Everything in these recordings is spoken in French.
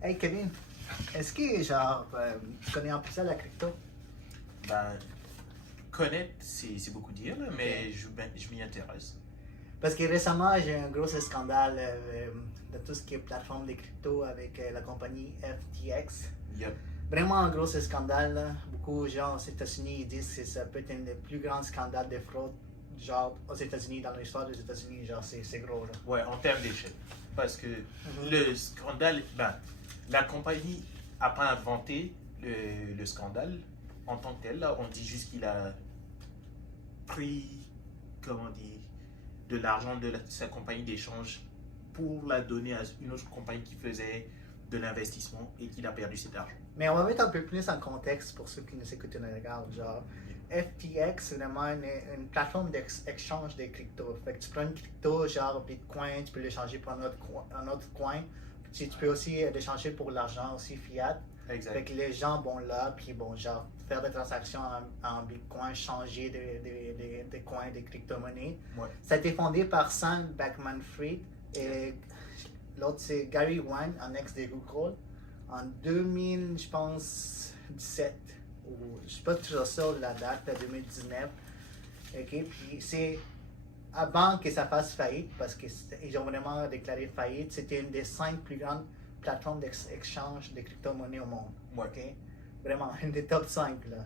Hey Kevin, est-ce que tu connais un peu ça la crypto? Ben, connaître, c'est beaucoup dire, là, mais je m'y intéresse. Parce que récemment, j'ai un gros scandale de tout ce qui est plateforme de crypto avec la compagnie FTX. Yep. Vraiment un gros scandale. Là. Beaucoup de gens aux États-Unis disent que ça peut être un des plus grands scandales de fraude genre aux États-Unis, dans l'histoire des États-Unis. Genre, c'est gros. Là. Ouais, en termes d'échelle. Parce que le scandale, la compagnie n'a pas inventé le scandale en tant que tel. Là, on dit juste qu'il a pris, comment dire, de l'argent de sa compagnie d'échange pour la donner à une autre compagnie qui faisait de l'investissement et qu'il a perdu cet argent. Mais on va mettre un peu plus en contexte pour ceux qui nous écoutent et nous regardent. Genre, FTX, c'est vraiment une plateforme d'échange de crypto. Fait que tu prends une crypto, genre Bitcoin, tu peux l'échanger pour un autre coin. Tu peux aussi l'échanger pour l'argent aussi fiat. Exact. Fait que les gens vont là, puis bon, genre, faire des transactions en Bitcoin, changer des coins, des crypto-monnaies. Ouais. Ça a été fondé par Sam Bankman-Fried et l'autre c'est Gary Wang, un ex de Google, en 2000, je pense, 17. Ou, je ne suis pas toujours sûr de la date, 2019. Okay? Puis c'est avant que ça fasse faillite, parce qu'ils ont vraiment déclaré faillite, c'était une des 5 plus grandes plateformes d'échange de crypto-monnaies au monde. Ouais. Okay? Vraiment, une des top 5. Là.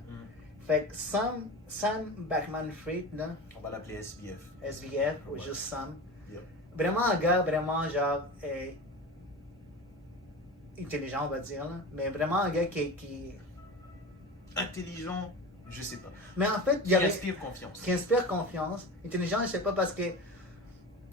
Fait que Sam Bankman-Fried, là, on va l'appeler SBF. SBF ou juste Sam. Yep. Vraiment un gars, vraiment genre intelligent, on va dire. Là. Mais vraiment un gars qui... Intelligent, je sais pas. Mais en fait, qui inspire confiance. Qui inspire confiance. Intelligent, je sais pas, parce que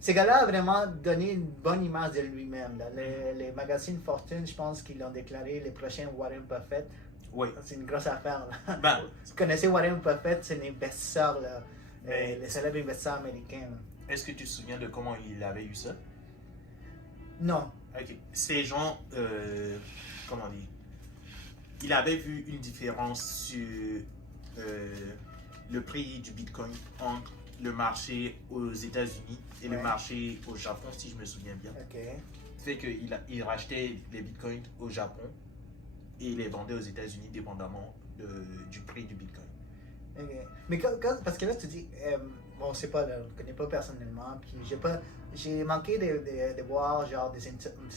ce gars-là a vraiment donné une bonne image de lui-même. Là. Les magazines Fortune, je pense qu'ils l'ont déclaré les prochains Warren Buffett. Oui. C'est une grosse affaire. Là. Ben, vous connaissez Warren Buffett, c'est un investisseur, les célèbres investisseurs américains. Là. Est-ce que tu te souviens de comment il avait eu ça? Non. Ok. Ces gens, comment dire, il avait vu une différence sur le prix du Bitcoin entre le marché aux États-Unis et le marché au Japon, si je me souviens bien. Ok. Fait qu'il rachetait les Bitcoins au Japon et il les vendait aux États-Unis dépendamment du prix du Bitcoin. Okay. Mais parce que là, tu dis, bon, c'est pas, là, je ne connais pas personnellement, puis j'ai manqué de voir genre des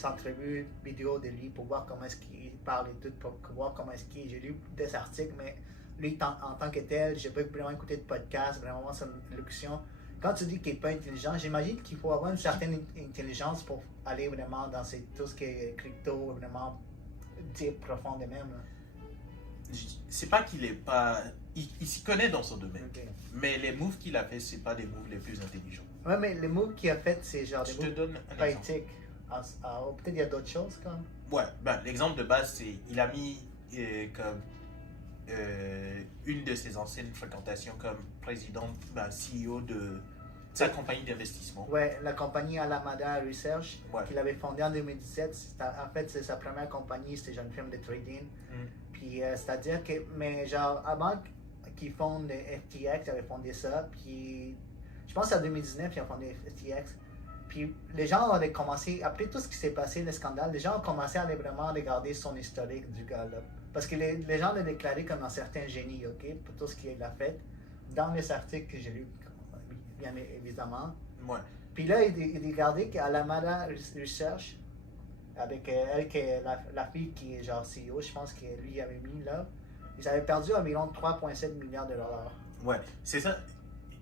entrevues vidéo de lui pour voir comment est-ce qu'il parle et tout, pour voir comment est-ce qu'il... J'ai lu des articles, mais lui, en tant que tel, j'ai pas vraiment écouté de podcast, vraiment son élocution. Quand tu dis qu'il n'est pas intelligent, j'imagine qu'il faut avoir une certaine intelligence pour aller vraiment dans tout ce qui est crypto, vraiment dire profondément. C'est pas qu'il est pas... Il s'y connaît dans son domaine. Okay. Mais les moves qu'il a fait, c'est pas des moves les plus intelligents. Ouais, mais les moves qu'il a fait, c'est genre Je des te donne moves un politiques. Peut-être il y a d'autres choses quand même. Ouais, ben, l'exemple de base, c'est il a mis comme une de ses anciennes fréquentations comme président, CEO de sa compagnie d'investissement. Ouais, la compagnie Alameda Research, qu'il avait fondée en 2017. En fait, c'est sa première compagnie, c'était une firme de trading. Puis, c'est-à-dire que, mais genre, avant qu'il fonde FTX, il avait fondé ça. Puis, je pense qu'en 2019, il a fondé FTX. Puis, les gens avaient commencé, après tout ce qui s'est passé, le scandale, les gens ont commencé à aller vraiment regarder son historique du gars-là. Parce que les gens l'ont déclaré comme un certain génie, ok, pour tout ce qu'il a fait. Dans les articles que j'ai lus, bien évidemment. Ouais. Puis là, il regardait qu'Alameda Research, avec elle, qui est la fille qui est genre CEO, je pense que lui avait mis là, ils avaient perdu environ 3,7 milliards de dollars. Ouais, c'est ça.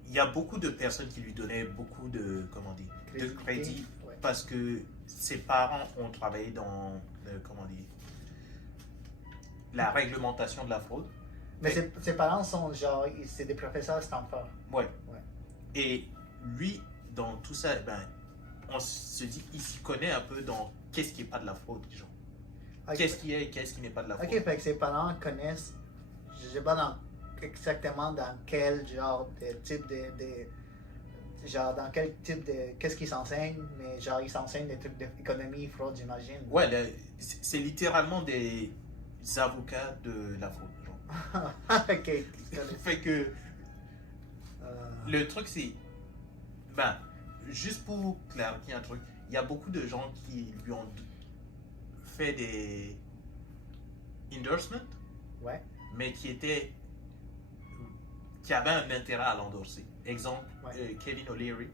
Il y a beaucoup de personnes qui lui donnaient beaucoup de, comment dire, de crédit parce que ses parents ont travaillé dans, comment dire, la réglementation de la fraude. Mais ses parents sont genre, c'est des professeurs à Stanford. Ouais. Et lui, dans tout ça, on se dit qu'il s'y connaît un peu dans qu'est-ce qui n'est pas de la fraude, genre. Okay. Qu'est-ce qui est et qu'est-ce qui n'est pas de la fraude. Ok, fait que ses parents connaissent, je ne sais pas exactement dans quel genre de type genre dans quel type de, qu'est-ce qu'ils s'enseignent, mais genre ils s'enseignent des trucs d'économie, fraude, j'imagine. Ouais, c'est littéralement des avocats de la fraude, genre. Ok. Fait que le truc c'est, juste pour clarifier un truc, il y a beaucoup de gens qui lui ont fait des endorsements, Ouais. mais qui avaient un intérêt à l'endorser. Exemple, Ouais. Kevin O'Leary,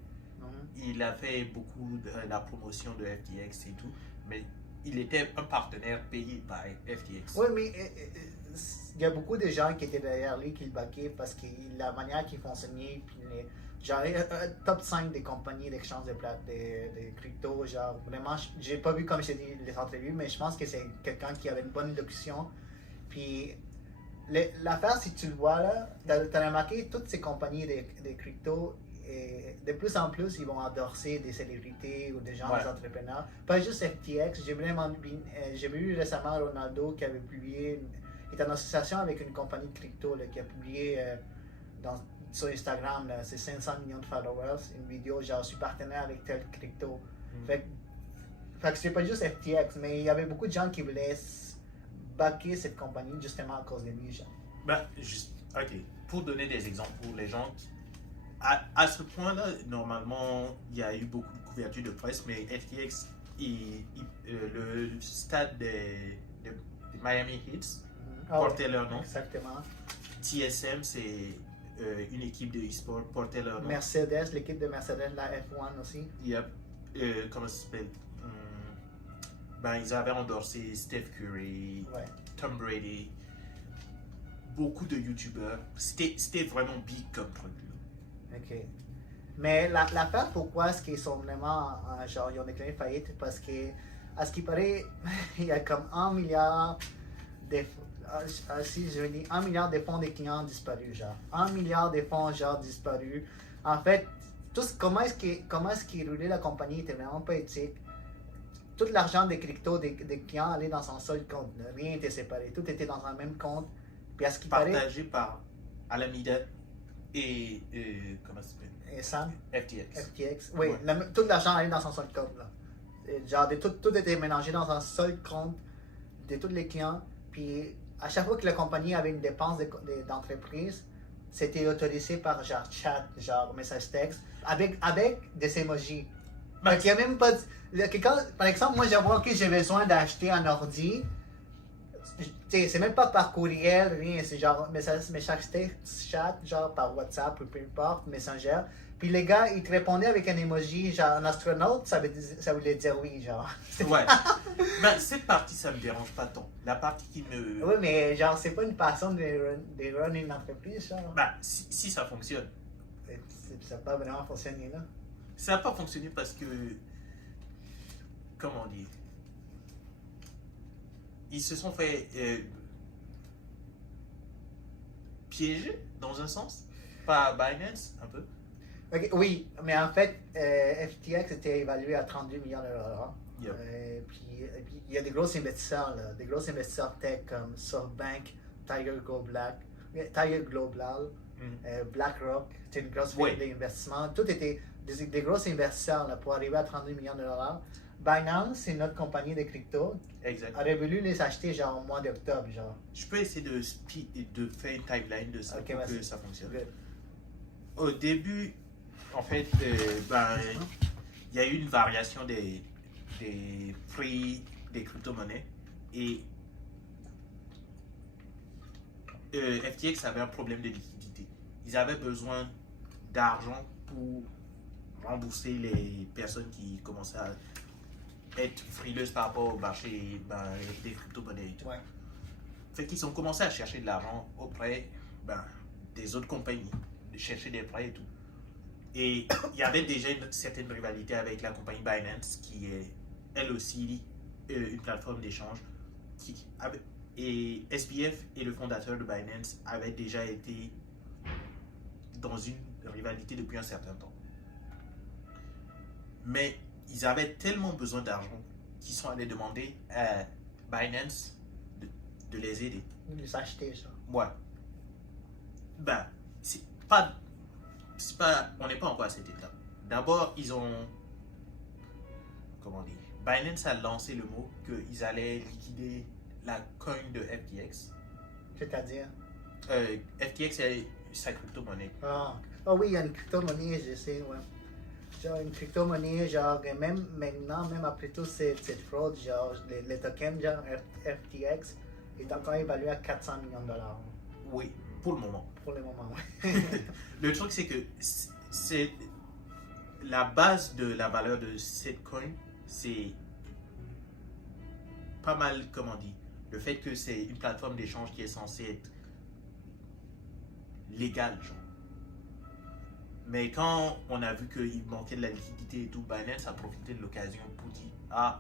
il a fait beaucoup de la promotion de FTX et tout, mais il était un partenaire payé par FTX. Oui, mais il y a beaucoup de gens qui étaient derrière lui qui le baquaient parce que la manière qu'il fonctionnait, puis genre, top 5 des compagnies d'échange de crypto, genre, vraiment, j'ai pas vu, comme je t'ai dit, les entrevues, mais je pense que c'est quelqu'un qui avait une bonne élocution. Puis, l'affaire, si tu le vois là, t'as remarqué, toutes ces compagnies de crypto, et de plus en plus, ils vont endorser des célébrités ou des gens, des entrepreneurs. Pas juste FTX. J'ai vu récemment Ronaldo qui avait publié, qui est en association avec une compagnie de crypto là, qui a publié sur Instagram ses 500 millions de followers, une vidéo genre, je suis partenaire avec tel crypto. Fait que c'est pas juste FTX, mais il y avait beaucoup de gens qui voulaient backer cette compagnie justement à cause de lui. Genre. Ok. Pour donner des exemples pour les gens qui à ce point-là, normalement, il y a eu beaucoup de couverture de presse, mais FTX, le stade des Miami Heat portait leur nom. Exactement. TSM, c'est une équipe de e-sport, portait leur nom. Mercedes, l'équipe de Mercedes, la F1 aussi. Yep. Comment ça s'appelle? Ils avaient endorsé Steph Curry, Tom Brady, beaucoup de YouTubers. C'était vraiment big comme truc. OK. Mais l'affaire, pourquoi est-ce qu'ils sont vraiment, genre, ils ont déclaré faillite? Parce que, à ce qui paraît, il y a comme 1 milliard si je dis 1 milliard de fonds des clients disparus, genre. 1 milliard de fonds, genre, disparus. En fait, comment est-ce qu'ils roulaient la compagnie était vraiment pas éthique. Tout l'argent des cryptos des clients allait dans son seul compte. Rien n'était séparé. Tout était dans un même compte. Puis à ce qui partagé par Alameda et comment ça s'appelle? Et Sam? FTX. Oui, tout l'argent allait dans son seul compte. Là. Genre, tout était mélangé dans un seul compte de tous les clients. Puis, à chaque fois que la compagnie avait une dépense d'entreprise, c'était autorisé par genre chat, genre message texte, avec des emojis. Donc, il n'y a même pas. Par exemple, moi, j'avoue que j'ai besoin d'acheter un ordi. C'est même pas par courriel, rien, c'est genre message texte, chat, genre par WhatsApp ou peu importe, Messenger. Puis les gars, ils te répondaient avec un emoji, genre un astronaute, ça voulait dire oui, genre. Ouais. Cette partie, ça me dérange pas tant. La partie qui me. Oui, mais genre, c'est pas une façon de run une entreprise, genre. Si ça fonctionne. Ça n'a pas vraiment fonctionné, là. Ça n'a pas fonctionné parce que. Comment dire? Ils se sont fait piéger, dans un sens, par Binance, un peu. Okay, oui, mais en fait, FTX était évalué à 32 millions de dollars. Yep. Puis il y a des gros investisseurs, là, des gros investisseurs tech comme SoftBank, Tiger Global, BlackRock, c'était une grosse firme d'investissement. Tout était des gros investisseurs là, pour arriver à 32 millions de dollars. Binance, c'est notre compagnie de crypto. Exact. Aurait voulu les acheter genre au mois d'octobre, genre. Je peux essayer de faire une timeline de ça pour que ça fonctionne. Good. Au début, en fait, il y a eu une variation des prix des crypto-monnaies et FTX avait un problème de liquidité. Ils avaient besoin d'argent pour rembourser les personnes qui commençaient à être frileuses par rapport au marché des crypto-monnaies. Ouais. Fait qu'ils ont commencé à chercher de l'argent auprès des autres compagnies, de chercher des prêts et tout. Et il y avait déjà une certaine rivalité avec la compagnie Binance, qui est elle aussi une plateforme d'échange. Et SBF et le fondateur de Binance avaient déjà été dans une rivalité depuis un certain temps. Mais ils avaient tellement besoin d'argent qu'ils sont allés demander à Binance de les aider. De les acheter, ça. Ouais. On n'est pas encore à cette étape. D'abord, ils ont. Comment dire? Binance a lancé le mot qu'ils allaient liquider la coin de FTX. C'est-à-dire? FTX est sa crypto-monnaie. Ah oui, il y a une crypto-monnaie, je sais, ouais. genre une crypto-monnaie, genre, et même maintenant, même après toute cette fraude, genre, les tokens, genre FTX, est encore évalué à 400 millions de dollars. Oui, pour le moment. Pour le moment, oui. Le truc, c'est que c'est la base de la valeur de cette coin, c'est pas mal, comment on dit, le fait que c'est une plateforme d'échange qui est censée être légale, genre. Mais quand on a vu qu'il manquait de la liquidité et tout, Binance a profité de l'occasion pour dire ah,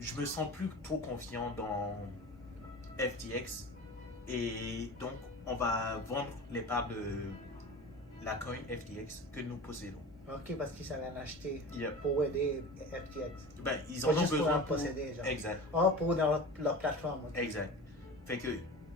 je me sens plus trop confiant dans FTX et donc on va vendre les parts de la coin FTX que nous possédons. Ok, parce qu'ils savaient en acheter Yep. pour aider FTX. Ben, ils Pas en ont juste besoin pour en posséder, genre. Exact. Ah, pour leur plateforme. ok. Exact. Fait que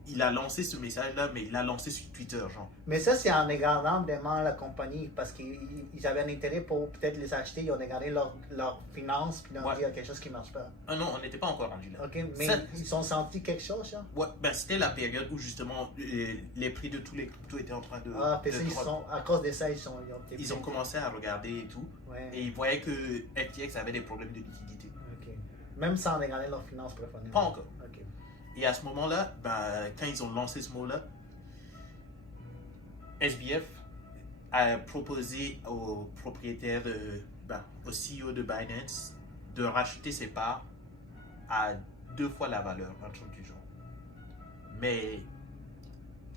il a lancé ce message-là, mais il l'a lancé sur Twitter, genre. Mais ça, c'est en regardant vraiment la compagnie, parce qu'ils avaient un intérêt pour peut-être les acheter, ils ont regardé leur finances, puis ils ont Ouais. dit il y a quelque chose qui ne marche pas. Ah non, on n'était pas encore rendu là. Ok, mais Ça- ils ont senti quelque chose, genre? Ouais, ben c'était la période où justement les prix de tous les cryptos étaient en train de. Ah, puis de ça, à cause de ça, ils ont commencé à regarder et tout, Ouais. et ils voyaient que FTX avait des problèmes de liquidité. Ok. Même sans regarder leurs finances profondément. Pas encore. Ok. Et à ce moment-là, ben, quand ils ont lancé ce mot-là, SBF a proposé au propriétaire, au CEO de Binance, de racheter ses parts à 2 fois la valeur, un truc du genre. Mais,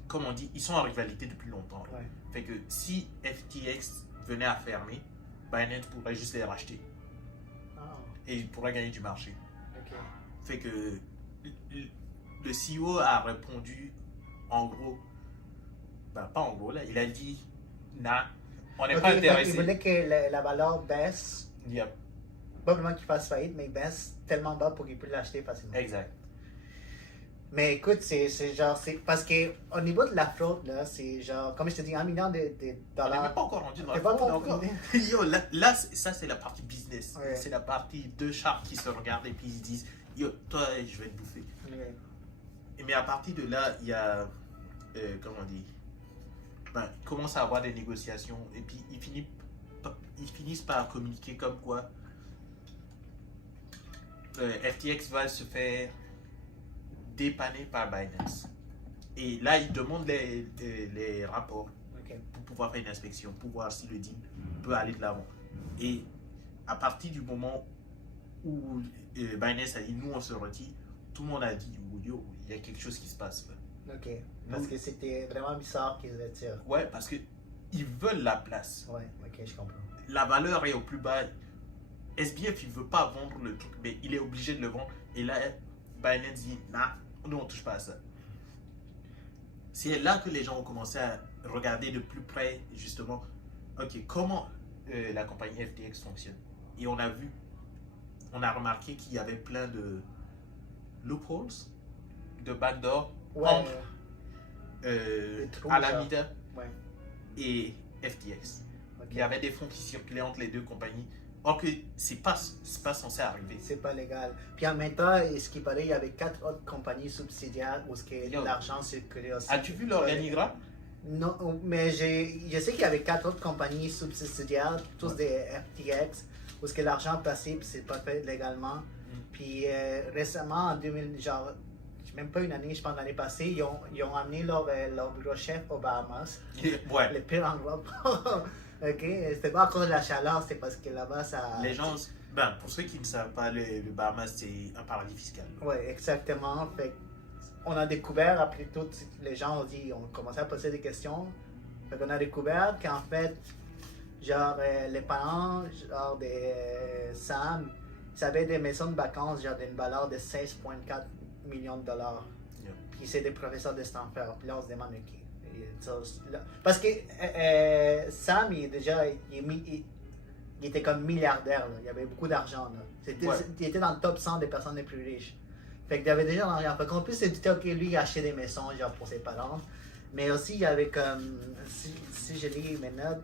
comme on dit, ils sont en rivalité depuis longtemps. là. Ouais. Fait que si FTX venait à fermer, Binance pourrait juste les racheter Ah, et il pourrait gagner du marché. ok. Fait que le CEO a répondu en gros, ben pas en gros là, il a dit non, on n'est Ok, pas donc, ils intéressé. voulaient que la valeur baisse, Yep, pas vraiment qu'ils fassent faillite, mais baisse tellement bas pour qu'ils puissent l'acheter facilement. exact. Mais écoute, c'est genre, c'est parce que au niveau de la fraude, là, c'est genre, comme je te dis, 1 million de On n'est dollars. même pas encore rendu dans T'es la pas fraude encore encore. rendu? Yo, là ça c'est la partie business. Ouais. C'est la partie deux chars qui se regardent et puis ils se disent yo, toi je vais te bouffer. Ouais. Mais à partir de là, il y a, comment on dit, ben, il commence à avoir des négociations et puis ils finissent par communiquer comme quoi FTX va se faire dépanner par Binance. Et là, ils demandent les rapports Ok. pour pouvoir faire une inspection, pour voir si le deal peut aller de l'avant. Et à partir du moment où Binance a dit nous on se retire, tout le monde a dit yo, il y a quelque chose qui se passe là. Ok. Parce que c'était vraiment bizarre qu'ils retirent. Ouais, parce que ils veulent la place. Ouais, ok, je comprends. La valeur est au plus bas. SBF il veut pas vendre le truc, mais il est obligé de le vendre. Et là, Binance dit nah, nous on touche pas à ça. C'est là que les gens ont commencé à regarder de plus près justement, ok, comment la compagnie FTX fonctionne. Et on a remarqué qu'il y avait plein de loopholes, de backdoor Ouais. entre Des trous, Alameda Ouais. et FTX. Ok. Il y avait des fonds qui circulaient entre les deux compagnies. Or que c'est pas censé arriver. C'est pas légal. Puis en même temps, ce qui paraît, il y avait 4 autres compagnies subsidiaires où Yo. l'argent circulait aussi. As-tu vu l'organigramme? Non, mais je sais qu'il y avait 4 autres compagnies subsidiaires, tous des FTX, où ce que l'argent passait, puis c'est pas fait légalement. Puis récemment, en 2000, genre, même pas une année, je pense l'année passée, ils ont amené leur bureau chef aux Bahamas, Ouais. le pire endroit. Ok, c'était pas à cause de la chaleur, c'était parce que là-bas, ça. Les gens, ben, pour ceux qui ne savent pas, le Bahamas, c'est un paradis fiscal. Ouais, exactement. Fait on a découvert, après tout, les gens ont dit, on commençait à poser des questions. Fait qu'on a découvert qu'en fait, genre, les parents, genre, de Sam, ils avaient des maisons de vacances, genre, d'une valeur de 16,4 millions de dollars. Yeah. Puis c'est des professeurs de Stanford. Puis là, on se demande, ok. Parce que Sam, il était comme milliardaire, là. Il y avait beaucoup d'argent. Ouais. Il était dans le top 100 des personnes les plus riches. Fait qu'il y avait déjà l'argent. Fait qu'en plus, c'était ok, lui, il achetait des maisons genre, pour ses parents. Mais aussi, il y avait comme. Si je lis mes notes.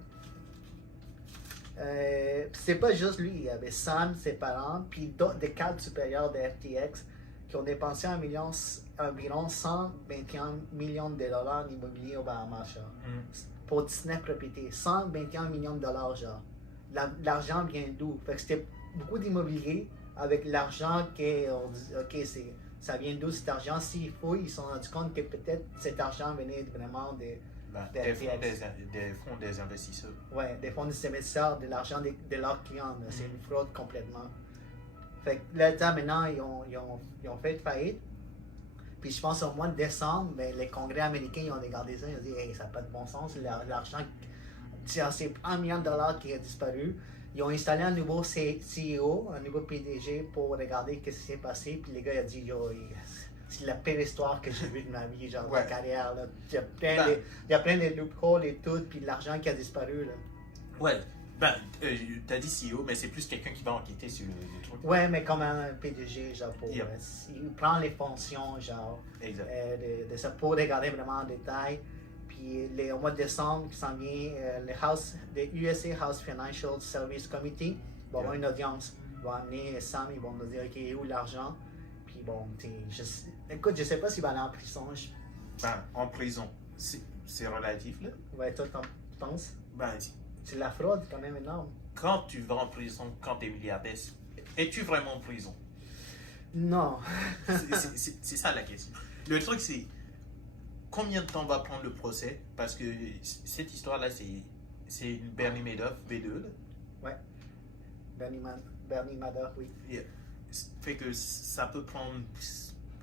C'est pas juste lui, il y avait Sam, ses parents, puis des cadres supérieurs de FTX qui ont dépensé environ 121 millions de dollars en immobilier au Bahamas, genre, pour 19 propriétés. 121 millions de dollars, genre. l'argent vient d'où? Fait que c'était beaucoup d'immobilier avec l'argent qu'on dit, OK, ça vient d'où cet argent? S'il faut, ils se sont rendus compte que peut-être cet argent venait vraiment des fonds des investisseurs. Oui, des fonds des investisseurs, de l'argent de leurs clients. C'est une fraude complètement. Fait que là, maintenant, ils ont fait faillite. Puis je pense au mois de décembre, les congrès américains ils ont regardé ça, ils ont dit hey, ça n'a pas de bon sens, l'argent, c'est $1 million qui a disparu. Ils ont installé un nouveau CEO, un nouveau PDG pour regarder ce qui s'est passé. Puis les gars ont dit yo, c'est la pire histoire que j'ai vue de ma vie, genre ma carrière. Là. Il y a plein de loopholes et tout, puis l'argent qui a disparu. Là. Ouais. T'as dit CEO, mais c'est plus quelqu'un qui va enquêter sur le truc. Ouais, mais comme un PDG, genre, il prend les fonctions, genre, de ça pour regarder vraiment en détail. Puis au mois de décembre, qui s'en vient, le USA House Financial Service Committee va avoir une audience. Ils vont amener Sam, ils vont nous dire, OK, où l'argent? Puis bon, écoute, je sais pas s'il va aller en prison. En prison, c'est relatif, là. Ouais, toi, tu penses? C'est la fraude quand même énorme. Quand tu vas en prison, quand tu es milliardaire, es-tu vraiment en prison? Non. C'est ça la question. Le truc, c'est combien de temps va prendre le procès? Parce que cette histoire-là, c'est une Bernie Madoff V2. Là. Ouais. Bernie Madoff, oui. Yeah. Fait que ça peut prendre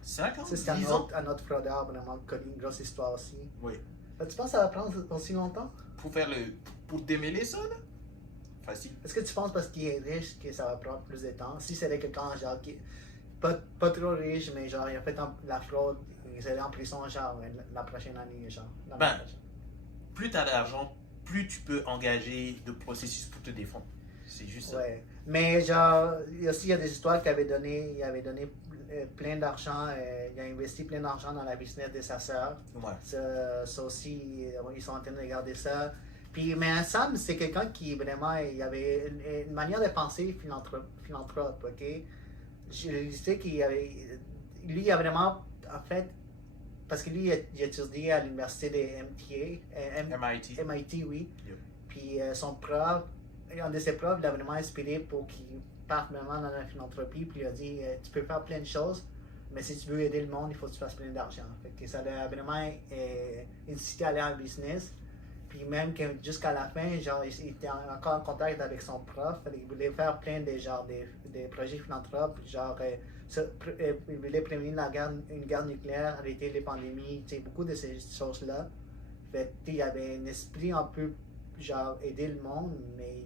5 ans, c'est 10 ans. un autre fraudeur vraiment connu, une grosse histoire aussi. Oui. Tu penses que ça va prendre aussi longtemps? Pour démêler ça, là? Facile. Est-ce que tu penses parce qu'il est riche que ça va prendre plus de temps? Si c'était quelqu'un genre qui pas trop riche, mais genre il a fait la fraude, il est en prison genre la prochaine année, genre. Plus tu as d'argent, plus tu peux engager de processus pour te défendre. C'est juste ça. Ouais. Mais genre, il y a des histoires qu'il avait donné plein d'argent, il a investi plein d'argent dans la business de sa sœur. Ouais. Ça aussi, ils sont en train de regarder ça. Puis, mais Sam, c'est quelqu'un qui vraiment, il avait une manière de penser philanthrope, ok? Je sais lui, il a vraiment, en fait, parce que lui, il a étudié à l'université de MIT, oui. Yep. Puis son prof, un de ses profs l'a vraiment inspiré pour qu'il parte vraiment dans la philanthropie. Puis il a dit, tu peux faire plein de choses, mais si tu veux aider le monde, il faut que tu fasses plein d'argent. Fait que ça l'a vraiment incité à aller en business. Puis même que jusqu'à la fin, genre, il était encore en contact avec son prof. Il voulait faire plein de projets philanthropes. Genre, il voulait prévenir une guerre nucléaire, arrêter les pandémies, beaucoup de ces choses-là. Fait il y avait un esprit un peu, genre, aider le monde, mais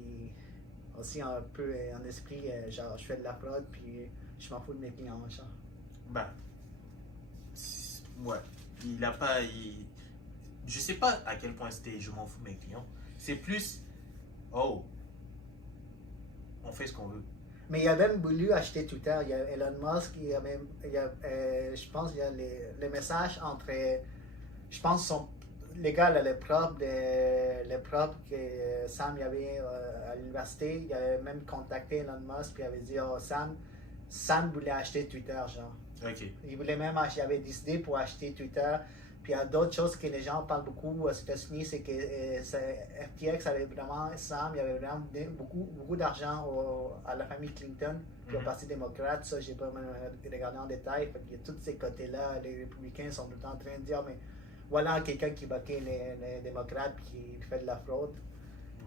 aussi un peu un esprit, genre, je fais de la fraude, puis je m'en fous de mes clients, genre. Ouais. Il a pas... Je sais pas à quel point c'était je m'en fous de mes clients. C'est plus, on fait ce qu'on veut. Mais il a même voulu acheter Twitter. Il y a Elon Musk, je pense qu'il y a les messages entre, je pense, les gars, là, les profs que Sam y avait à l'université, il avait même contacté Elon Musk, puis il avait dit, Sam voulait acheter Twitter, genre. Ok. Il voulait même acheter, il avait décidé pour acheter Twitter. Puis il y a d'autres choses que les gens parlent beaucoup aux États-Unis, c'est que FTX avait vraiment, Sam, il y avait vraiment beaucoup d'argent à la famille Clinton, puis au Parti démocrate. Ça, j'ai pas regardé en détail. Fait qu'il y a tous ces côtés-là. Les républicains sont tout le temps en train de dire, mais voilà quelqu'un qui baquait les démocrates puis qui fait de la fraude.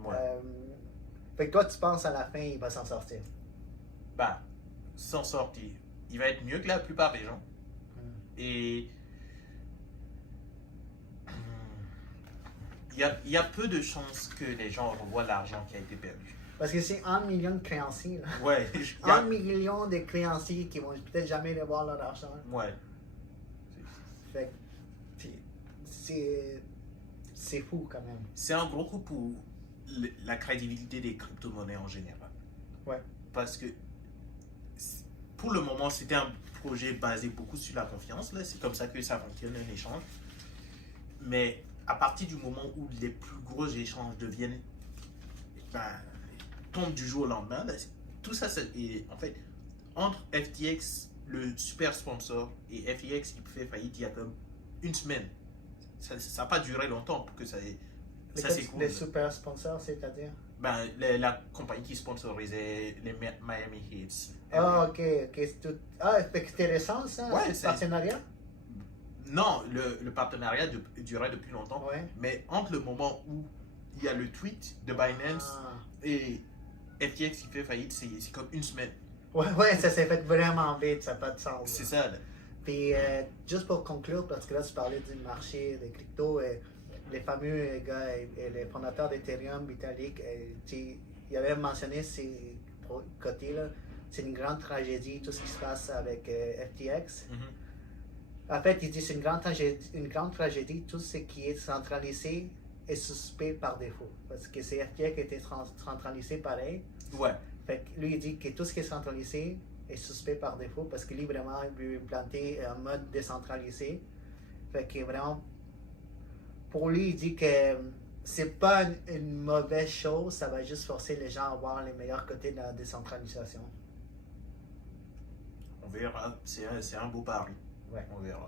Ouais. Fait que toi, tu penses à la fin, il va s'en sortir? S'en sortir. Il va être mieux que la plupart des gens. Et il y a peu de chances que les gens revoient l'argent qui a été perdu. Parce que c'est 1 million de créanciers. Là. Ouais. 1 million de créanciers qui vont peut-être jamais revoir leur argent. Ouais. Fait que c'est fou quand même. C'est un gros coup pour la crédibilité des crypto-monnaies en général. Ouais. Parce que pour le moment, c'était un projet basé beaucoup sur la confiance. Là. C'est comme ça que ça fonctionne, un échange. Mais à partir du moment où les plus gros échanges tombent du jour au lendemain, là, tout ça, en fait, entre FTX, le super sponsor, et FTX qui fait faillite il y a comme une semaine, ça n'a pas duré longtemps pour que ça s'écoule. Les super sponsors, c'est-à-dire? Ben, la compagnie qui sponsorisait les Miami Heat. Ah, ok, c'est tout. Ah, fait que c'était récent, ça, Ouais, ce partenariat? Non, le partenariat durait depuis longtemps. Ouais. Mais entre le moment où il y a le tweet de Binance et FTX qui fait faillite, c'est comme une semaine. Ouais, ça s'est fait vraiment vite, ça n'a pas de sens. C'est ça, là. Puis, juste pour conclure, parce que là, tu parlais du marché des cryptos, les fameux gars et les fondateurs d'Ethereum, Vitalik, ils avaient mentionné ces côtés-là. C'est une grande tragédie, tout ce qui se passe avec FTX. En fait, il dit que c'est une grande tragédie, tout ce qui est centralisé est suspect par défaut. Parce que c'est FTX qui était centralisé pareil. Ouais. Fait que lui, il dit que tout ce qui est centralisé est suspect par défaut parce que lui, vraiment, il veut implanter un mode décentralisé. Fait que vraiment, pour lui, il dit que c'est pas une mauvaise chose, ça va juste forcer les gens à voir les meilleurs côtés de la décentralisation. On verra. C'est un beau pari. Ouais. On verra.